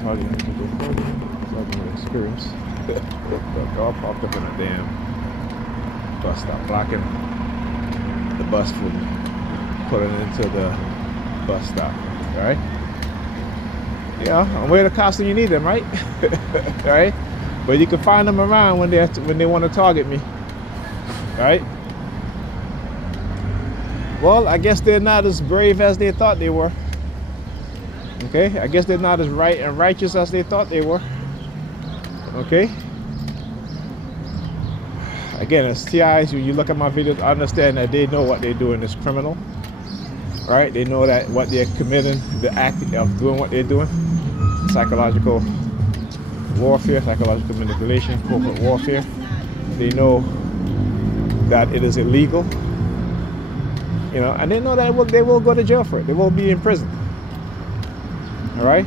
it's hardly anything to afford. It's like an experience. The car popped up in a damn bus stop, blocking the bus from pulling into the bus stop. All right. Yeah, I'm wearing the costume you need them, right? All right. But you can find them around when they want to target me. All right. Well, I guess they're not as brave as they thought they were. Okay, I guess they're not as right and righteous as they thought they were. Okay. Again, as TIs, when you look at my videos, I understand that they know what they're doing is criminal. Right? They know that what they're committing, the act of doing what they're doing, psychological warfare, psychological manipulation, corporate warfare. They know that it is illegal. You know, and they know that they will go to jail for it. They will be in prison. All right?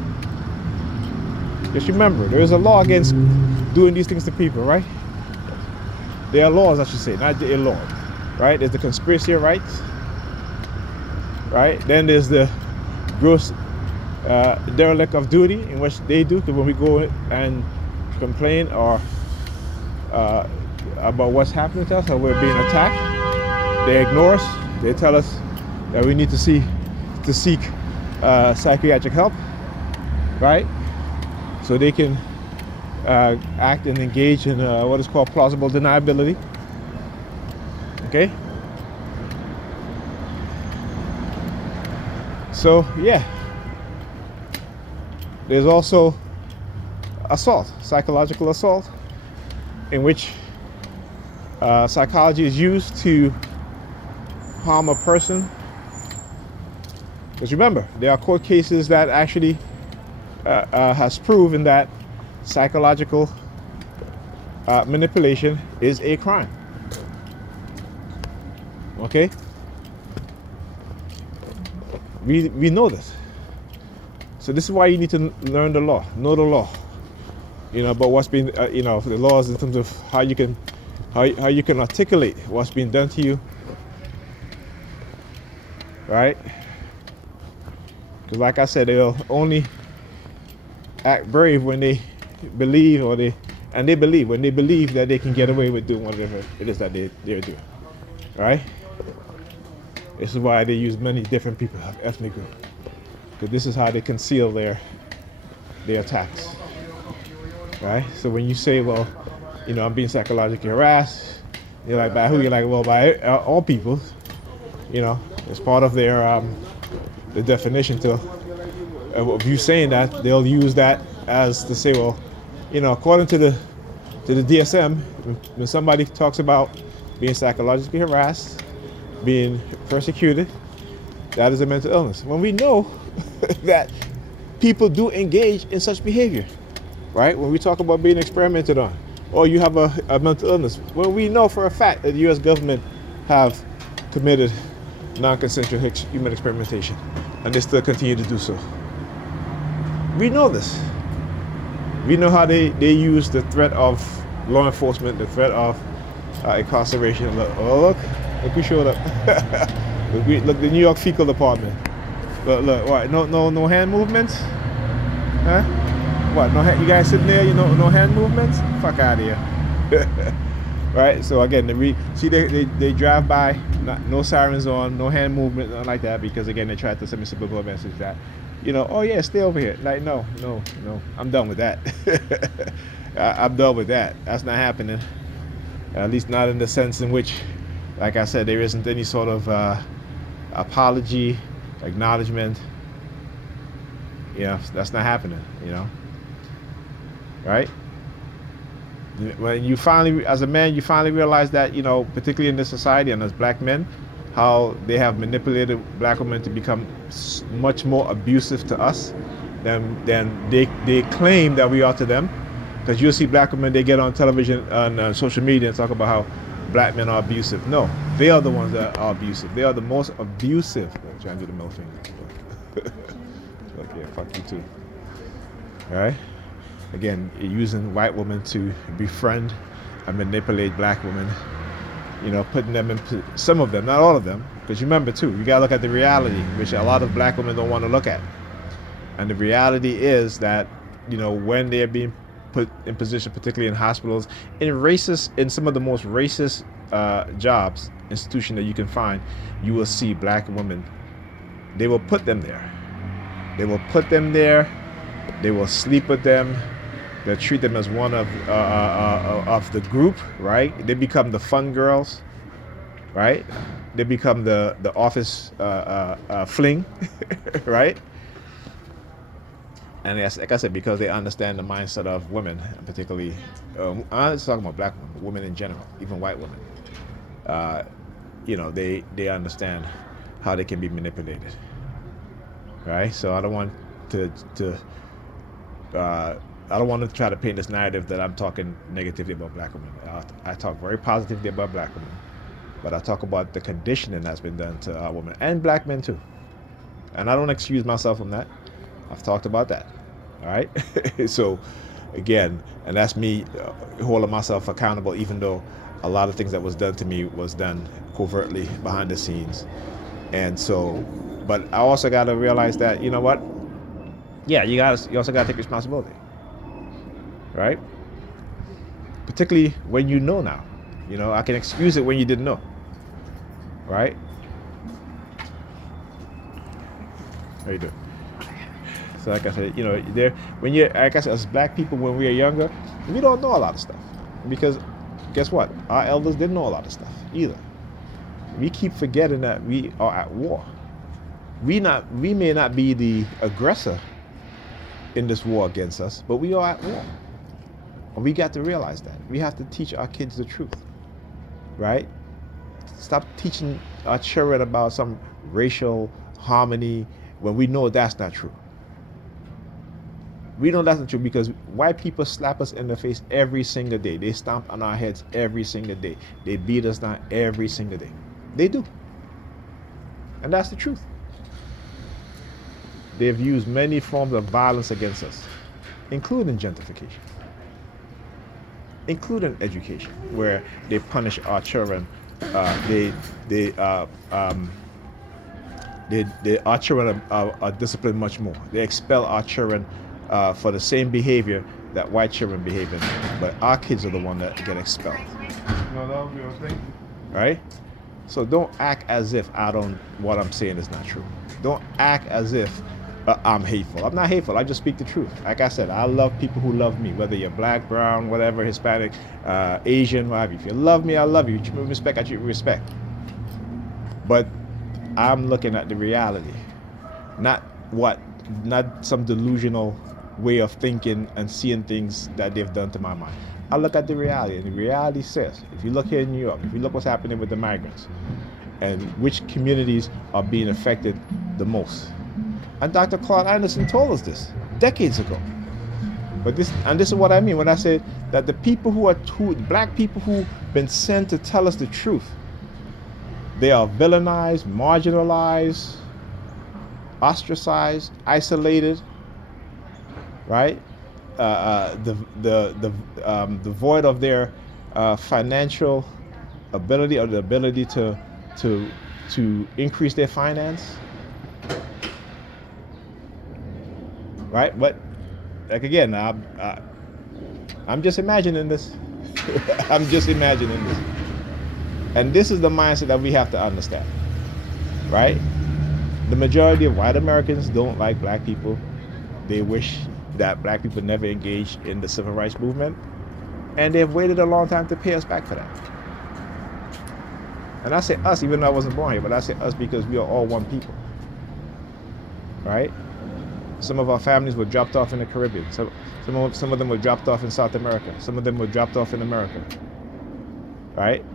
Just remember, there is a law against doing these things to people, right? There are laws, I should say, not a law, right? There's the conspiracy of rights, right? Then there's the gross derelict of duty, in which they do, because when we go and complain or about what's happening to us or we're being attacked, they ignore us. They tell us that we need to seek psychiatric help, right? So they can act and engage in what is called plausible deniability. Okay? So, yeah. There's also assault, psychological assault, in which psychology is used to harm a person. Because remember, there are court cases that actually has proven that psychological manipulation is a crime. Okay? We know this. So this is why you need to learn the law, know the law. You know, about what's been, you know, the laws in terms of how you can articulate what's being done to you. Right? Because like I said, they'll only act brave when they believe when they believe that they can get away with doing whatever it is that they're doing. Right? This is why they use many different people of ethnic group. Because this is how they conceal their attacks. Right? So when you say, well, you know, I'm being psychologically harassed, you're like, by who? You're like, well, by all people. You know, it's part of their the definition to of you saying that. They'll use that as to say, well, you know, according to the DSM, when somebody talks about being psychologically harassed, being persecuted, that is a mental illness. When we know that people do engage in such behavior, right? When we talk about being experimented on, or you have a mental illness, well, we know for a fact that the U.S. government have committed non-consensual human experimentation, and they still continue to do so. We know this. We know how they use the threat of law enforcement, the threat of incarceration. Look who showed up. look, the New York Fecal Department. Look, what? No hand movements? Huh? What? No hand, you guys sitting there? You know, no hand movements? Fuck out of here. Right? So again, they drive by, no sirens on, no hand movement, nothing like that, because again, they tried to send me a subliminal message that, you know, oh yeah, stay over here. Like, no, I'm done with that. I'm done with that. That's not happening. At least not in the sense in which, like I said, there isn't any sort of apology, acknowledgement. You know, that's not happening, you know. Right? When you finally, as a man, you finally realize that, you know, particularly in this society and as black men, how they have manipulated black women to become much more abusive to us than they claim that we are to them. Because you'll see black women, they get on television, on social media and talk about how black men are abusive. No, they are the ones that are abusive. They are the most abusive. I'm trying to do the middle finger. Okay, fuck you too. All right? Again, using white women to befriend and manipulate black women, you know, putting them in, some of them, not all of them, because remember too, you gotta look at the reality, which a lot of black women don't want to look at. And the reality is that when they're being put in position, particularly in hospitals, in some of the most racist jobs, institution that you can find, you will see black women. They will put them there. They will put them there. They will sleep with them. They'll treat them as one of the group, right? They become the fun girls, right? They become the office fling, right? And yes, like I said, because they understand the mindset of women, particularly, I'm just talking about black women, women in general, even white women. They understand how they can be manipulated, right? So I don't want to I don't want to try to paint this narrative that I'm talking negatively about black women. I talk very positively about black women, but I talk about the conditioning that's been done to our women and black men too. And I don't excuse myself from that. I've talked about that. All right. So again, and that's me holding myself accountable, even though a lot of things that was done to me was done covertly behind the scenes. And so, but I also got to realize that, you know what? Yeah, you also got to take responsibility. Right? Particularly when you know now. I can excuse it when you didn't know. Right? How you doing? So like I said, like I said, as black people, when we are younger, we don't know a lot of stuff. Because guess what? Our elders didn't know a lot of stuff either. We keep forgetting that we are at war. We may not be the aggressor in this war against us, but we are at war. And we got to realize that. We have to teach our kids the truth. Right? Stop teaching our children about some racial harmony when we know that's not true. We know that's not true because white people slap us in the face every single day. They stomp on our heads every single day. They beat us down every single day. They do. And that's the truth. They've used many forms of violence against us, including gentrification, including education, where they punish our children. Our children are disciplined much more. They expel our children for the same behavior that white children behave in, but our kids are the one that get expelled. No, that would be okay. Thank you. Right? So don't act as if what I'm saying is not true. Don't act as if I'm hateful. I'm not hateful. I just speak the truth. Like I said, I love people who love me, whether you're black, brown, whatever, Hispanic, Asian, whatever. If you love me, I love you. You treat me with respect, I treat you with respect. But I'm looking at the reality, not some delusional way of thinking and seeing things that they've done to my mind. I look at the reality, and the reality says, if you look here in New York, if you look what's happening with the migrants, and which communities are being affected the most. And Dr. Claude Anderson told us this decades ago. But this is what I mean when I say that the people black people who've been sent to tell us the truth, they are villainized, marginalized, ostracized, isolated, right? The void of their financial ability or the ability to increase their finance, right? But like again, I'm just imagining this. I'm just imagining this. And this is the mindset that we have to understand, right? The majority of white Americans don't like black people. They wish that black people never engaged in the civil rights movement. And they've waited a long time to pay us back for that. And I say us, even though I wasn't born here, but I say us because we are all one people, right? Some of our families were dropped off in the Caribbean. Some of them were dropped off in South America. Some of them were dropped off in America, right?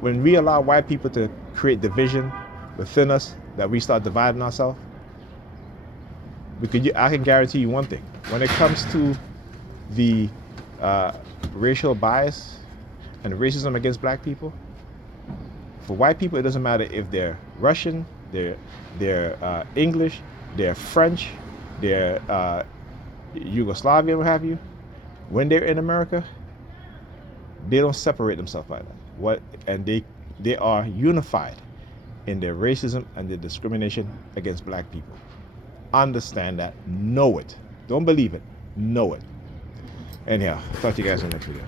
When we allow white people to create division within us, that we start dividing ourselves, I can guarantee you one thing. When it comes to the racial bias and racism against black people, for white people, it doesn't matter if they're Russian, they're English, they're French, they're Yugoslavian, what have you. When they're in America, they don't separate themselves by that. And they are unified in their racism and their discrimination against black people. Understand that. Know it. Don't believe it. Know it. Anyhow, talk to you guys in the next video.